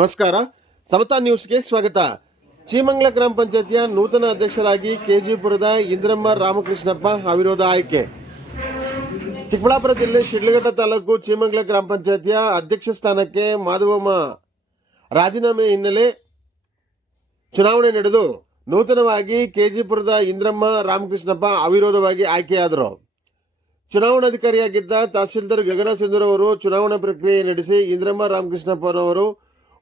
ನಮಸ್ಕಾರ. ಸಮತಾ ನ್ಯೂಸ್ಗೆ ಸ್ವಾಗತ. ಚೀಮಂಗ್ಲ ಗ್ರಾಮ ಪಂಚಾಯತಿಯ ನೂತನ ಅಧ್ಯಕ್ಷರಾಗಿ ಕೆಜಿಪುರದ ಇಂದ್ರಮ್ಮ ರಾಮಕೃಷ್ಣಪ್ಪ ಅವಿರೋಧ ಆಯ್ಕೆ. ಚಿಕ್ಕಬಳ್ಳಾಪುರ ಜಿಲ್ಲೆ ಶಿಡ್ಲಘಟ್ಟ ತಾಲೂಕು ಚೀಮಂಗ್ಲ ಗ್ರಾಮ ಪಂಚಾಯತಿಯ ಅಧ್ಯಕ್ಷ ಸ್ಥಾನಕ್ಕೆ ಮಾಧವಮ್ಮ ರಾಜೀನಾಮೆ ಹಿನ್ನೆಲೆ ಚುನಾವಣೆ ನಡೆದು ನೂತನವಾಗಿ ಕೆಜಿಪುರದ ಇಂದ್ರಮ್ಮ ರಾಮಕೃಷ್ಣಪ್ಪ ಅವಿರೋಧವಾಗಿ ಆಯ್ಕೆಯಾದರು. ಚುನಾವಣಾಧಿಕಾರಿಯಾಗಿದ್ದ ತಹಸೀಲ್ದಾರ್ ಗಗನ ಸಿಂಧೂರ್ ಅವರು ಚುನಾವಣಾ ಪ್ರಕ್ರಿಯೆ ನಡೆಸಿ ಇಂದ್ರಮ್ಮ ರಾಮಕೃಷ್ಣಪ್ಪನವರು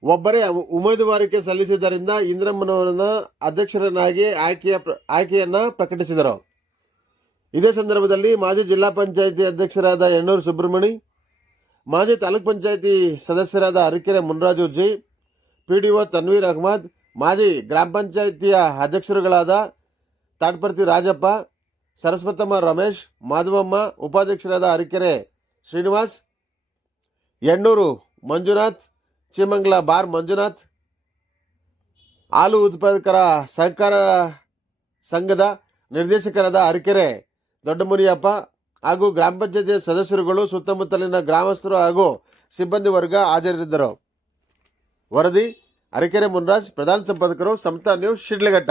ಒಬ್ಬರೇ ಉಮೇದುವಾರಿಕೆ ಸಲ್ಲಿಸಿದ್ದರಿಂದ ಇಂದ್ರಮ್ಮನವರನ್ನ ಅಧ್ಯಕ್ಷರನ್ನಾಗಿ ಆಯ್ಕೆಯ ಆಯ್ಕೆಯನ್ನ ಪ್ರಕಟಿಸಿದರು. ಇದೇ ಸಂದರ್ಭದಲ್ಲಿ ಮಾಜಿ ಜಿಲ್ಲಾ ಪಂಚಾಯಿತಿ ಅಧ್ಯಕ್ಷರಾದ ಎಣ್ಣೂರು ಸುಬ್ರಹ್ಮಣಿ, ಮಾಜಿ ತಾಲೂಕ್ ಪಂಚಾಯಿತಿ ಸದಸ್ಯರಾದ ಅರಕೆರೆ ಮುನ್ರಾಜು ಜಿ ಒ ತನ್ವೀರ್ ಅಹ್ಮದ್, ಮಾಜಿ ಗ್ರಾಮ ಪಂಚಾಯಿತಿಯ ಅಧ್ಯಕ್ಷರುಗಳಾದ ತಾಟ್ಪರ್ತಿ ರಾಜಪ್ಪ, ಸರಸ್ವತಮ್ಮ ರಮೇಶ್, ಮಾಧವಮ್ಮ, ಉಪಾಧ್ಯಕ್ಷರಾದ ಅರಕೆರೆ ಶ್ರೀನಿವಾಸ್, ಎಣ್ಣೂರು ಮಂಜುನಾಥ್ ಚಿಮಂಗ್ಲ ಬಾರ್ ಮಂಜುನಾಥ್. ಹಾಲು ಉತ್ಪಾದಕರ ಸಹಕಾರ ಸಂಘದ ನಿರ್ದೇಶಕರಾದ ಅರಕೆರೆ, ದೊಡ್ಡಮುನಿಯಪ್ಪ ಹಾಗೂ ಗ್ರಾಮ ಪಂಚಾಯತಿ ಸದಸ್ಯರುಗಳು ಸುತ್ತಮುತ್ತಲಿನ ಗ್ರಾಮಸ್ಥರು ಹಾಗೂ ಸಿಬ್ಬಂದಿ ವರ್ಗ ಹಾಜರಿದ್ದರು. ವರದಿ, ಅರಕೆರೆ ಮುನ್ರಾಜ್, ಪ್ರಧಾನ ಸಂಪಾದಕರು ಸಮತಾ ನ್ಯೂಸ್ ಶಿಡ್ಲಘಟ್ಟ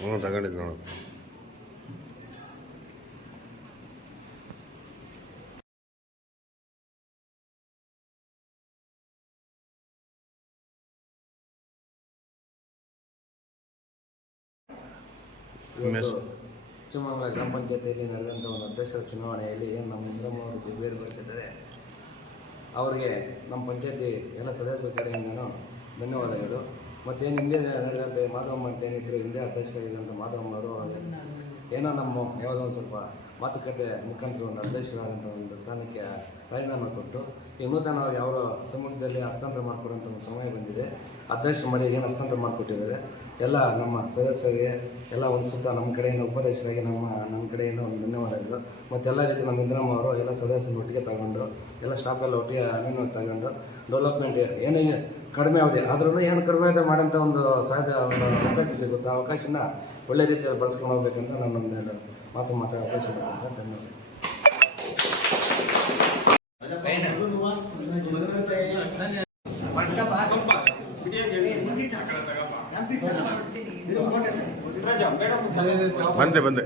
ಹ್ಞೂ ತಗೊಂಡಿದ್ದು ನೋಡು. ಮೆಸ್ ಚಿಕ್ಕಮಗಳೂರು ಗ್ರಾಮ ಪಂಚಾಯತಿಯಲ್ಲಿ ನಡೆದಂಥ ಒಂದು ಅಧ್ಯಕ್ಷರ ಚುನಾವಣೆಯಲ್ಲಿ ನಮ್ಮ ಇಂದ್ರಮ್ಮ ಅವರು ಬೇರ್ಪಡಿಸಿದ್ದಾರೆ ಅವರಿಗೆ ನಮ್ಮ ಪಂಚಾಯತಿ ಎಲ್ಲ ಸದಸ್ಯರ ಕಡೆಯಿಂದನೂ ಧನ್ಯವಾದಗಳು. ಮತ್ತೇನು ಹಿಂದೆ ನಡೆದಂತೆ ಮಾಧವಮ್ಮ ಅಂತ ಏನಿದ್ರು ಹಿಂದೆ ಅಧ್ಯಕ್ಷರಾಗಿದ್ದಂಥ ಮಾಧವಮ್ಮ ಅವರು ಏನೋ ನಮ್ಮ ಯಾವುದೋ ಒಂದು ಸ್ವಲ್ಪ ಮಾತುಕತೆ ಮುಖಾಂತರ ಒಂದು ಅಧ್ಯಕ್ಷರಾದಂಥ ಒಂದು ಸ್ಥಾನಕ್ಕೆ ರಾಜೀನಾಮೆ ಕೊಟ್ಟು ಈ ನೂತನವಾಗಿ ಯಾವ ಸಮುದ್ರದಲ್ಲಿ ಹಸ್ತಾಂತರ ಮಾಡಿಕೊಡುವಂಥ ಒಂದು ಸಮಯ ಬಂದಿದೆ. ಅಧ್ಯಕ್ಷ ಮಾಡಿ ಏನು ಹಸ್ತಾಂತರ ಮಾಡಿಕೊಟ್ಟಿದ್ದಾರೆ? ಎಲ್ಲ ನಮ್ಮ ಸದಸ್ಯರಿಗೆ, ಎಲ್ಲ ಒಂದು ಸುತ್ತ ನಮ್ಮ ಕಡೆಯಿಂದ ಉಪಾಧ್ಯಕ್ಷರಾಗಿ ನಮ್ಮ ನಮ್ಮ ಕಡೆಯಿಂದ ಒಂದು ಧನ್ಯವಾದಗಳು. ಮತ್ತು ಎಲ್ಲ ರೀತಿ ನಮ್ಮ ಇಂದ್ರಮ್ಮ ಅವರು ಎಲ್ಲ ಸದಸ್ಯರು ಒಟ್ಟಿಗೆ ತಗೊಂಡು, ಎಲ್ಲ ಸ್ಟಾಫ್ ಎಲ್ಲ ಒಟ್ಟಿಗೆ ಅನುಮತಿ ತಗೊಂಡು, ಡೆವಲಪ್ಮೆಂಟ್ ಏನೇ ಕಡಿಮೆ ಆಗಿದೆ. ಆದ್ರೂ ಏನು ಕಡಿಮೆ ಇದೆ ಮಾಡೋಂಥ ಒಂದು ಸಾಧ್ಯ, ಒಂದು ಅವಕಾಶ ಸಿಗುತ್ತೆ. ಅವಕಾಶನ ಒಳ್ಳೆ ರೀತಿಯಲ್ಲಿ ಬಳಸ್ಕೊಂಡು ಹೋಗ್ಬೇಕಂತ ನಾನು ಒಂದು ಮಾತು ಮಾತಾಡೋ ಅವಕಾಶ ಧನ್ಯವಾದ ಬಂದೆ ಬಂದೆ.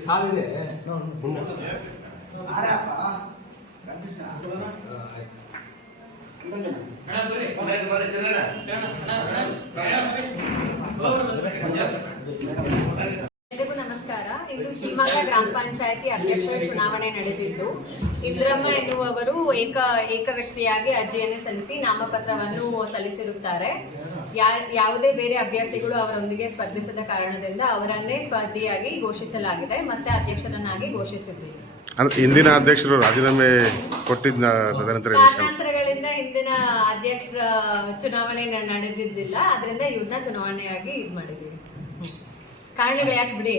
ಸಾಲಿದೆ. ಎಲ್ರಿಗೂ ನಮಸ್ಕಾರ. ಇಂದು ಶಿವಮೊಗ್ಗ ಗ್ರಾಮ ಪಂಚಾಯತಿ ಅಧ್ಯಕ್ಷರ ಚುನಾವಣೆ ನಡೆದಿದ್ದು ಇಂದ್ರಮ್ಮ ಎನ್ನುವವರು ಏಕ ಏಕ ವ್ಯಕ್ತಿಯಾಗಿ ಅರ್ಜಿಯನ್ನು ಸಲ್ಲಿಸಿ ನಾಮಪತ್ರವನ್ನು ಸಲ್ಲಿಸಿರುತ್ತಾರೆ. ಯಾ- ಯಾವುದೇ ಬೇರೆ ಅಭ್ಯರ್ಥಿಗಳು ಅವರೊಂದಿಗೆ ಸ್ಪರ್ಧಿಸದ ಕಾರಣದಿಂದ ಅವರನ್ನೇ ಸ್ಪರ್ಧಿಯಾಗಿ ಘೋಷಿಸಲಾಗಿದೆ ಮತ್ತೆ ಅಧ್ಯಕ್ಷರನ್ನಾಗಿ ಘೋಷಿಸಿದ್ದೀವಿ ಅಂದ್ರೆ ಹಿಂದಿನ ಅಧ್ಯಕ್ಷರು ರಾಜೀನಾಮೆ ಕೊಟ್ಟಿದ್ದ ತದನಂತರ. ಕಾರಣಾಂತರಗಳಿಂದ ಹಿಂದಿನ ಅಧ್ಯಕ್ಷರ ಚುನಾವಣೆ ನ- ನಡೆದಿದ್ದಿಲ್ಲ ಅದರಿಂದ ಇವ್ರನ್ನ ಚುನಾವಣೆಯಾಗಿ ಇದು ಮಾಡಿದ್ದೀವಿ ಕಾರಣಗಳು ಯಾಕೆ ಬಿಡಿ?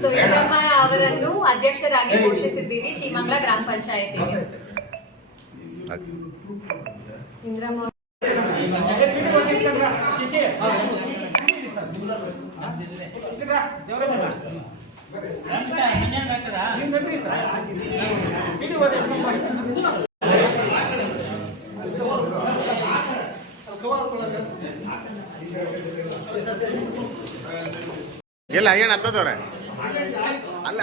ಸೊ ಇಂದ್ರಮ್ಮ ಅವರನ್ನು ಅಧ್ಯಕ್ಷರಾಗಿ ಘೋಷಿಸಿದ್ದೀವಿ ಚೀಮಂಗ್ಲ ಗ್ರಾಮ ಪಂಚಾಯತಿಗೆ. ಇಂದ್ರಮ್ಮ ಎಲ್ಲ ಏನು ಹತ್ತದವ್ರೆ ಅಲ್ಲಿ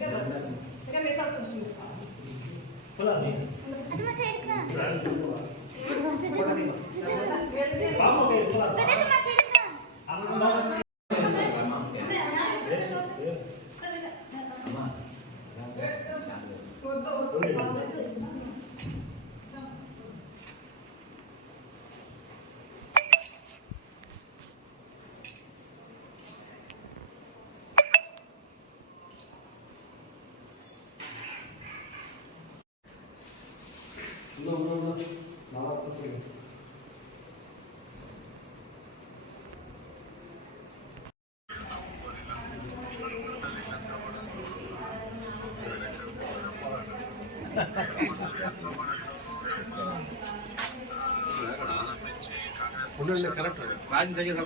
Sige, may talk to you. Wala niya. Ano? 올라 올라 올라 나왔다 그래. ஒன்றும் இல்லை கரெக்ட் ராஜ்